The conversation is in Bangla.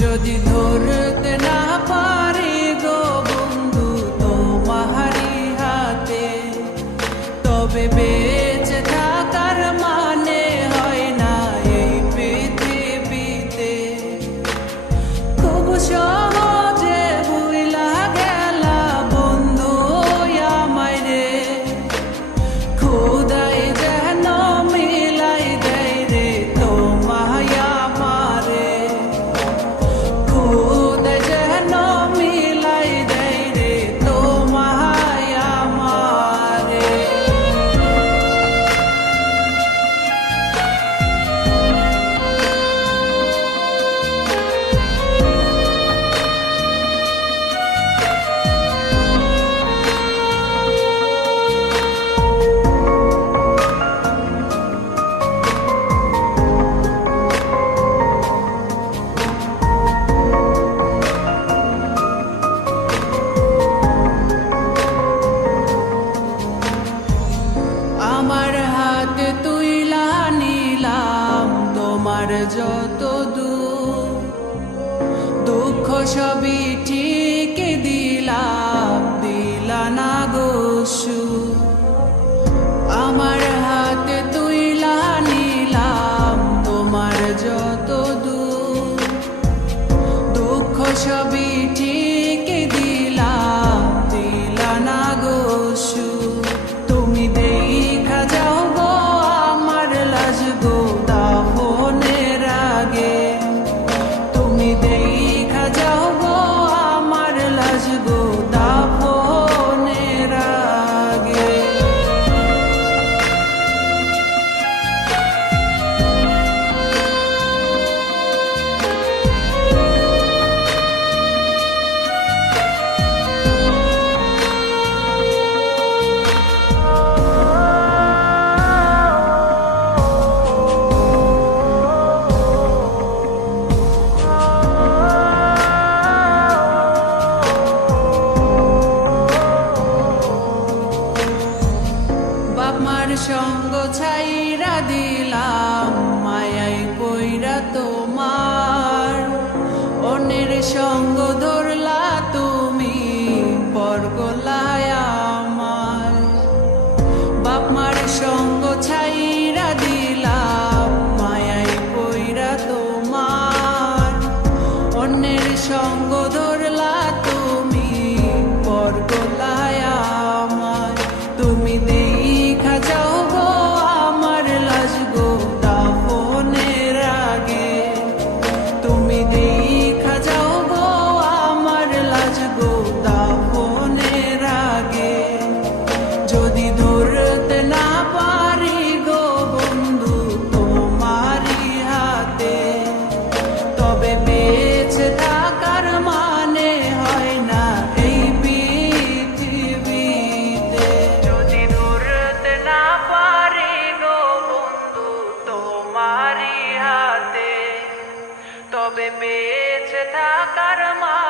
যদি ধরতে না পারি গো বন্ধু তোমারি হাতে, তবে বেঁচে থাকার মানে হয় না এই পৃথিবীতে। খুব সহজে ভুইলা গেলা বন্ধু আমায় রে, খোদাই যেন মিলাই দেয় রে তোমায় আমারে, খোদাই যেন মিলাই দেয় রে তোমায় আমারে। আমার হাতে তুইলা নিলাম তোমার যত দুঃখ সবই ঠিক দিলাম, দিলা না গো সুখ। আমার হাতে তুইলা নিলাম তোমার যত দুঃখ সবই ঠিক দিলাম, দিলা না গো সুখ। তুমি দেখা যাও গো আমার লাজ গো দাফনের আগে, তুমি দেখা যাও গো আমার লাজ গো দাফনের আগে। বাপমার সঙ্গ ছাইরা দিলাম মায়াই কইরা তোমার, অন্যের সঙ্গ ধরলা তুমি পর গলায় আমার। বাপমার সঙ্গ ছাইরা দিলাম মায়াই কইরা তোমার, অন্যের সঙ্গ ধরলা তুমি পর গলায় আমার। তুমি দেখা যাও গো আমার লাজ গো দাফনের আগে, তুমি দেখা যাও গো আমার লাজ গো দাফনের আগে। যদি ধরতে না পারি গো বন্ধু তোমারি হাতে, তবে বেঁচে থাকার মানে হয় না এই পৃথিবীতে। যদি ধরতে না পারি গো বন্ধু তোমারি হাতে, তবে বেঁচে থাকার মানে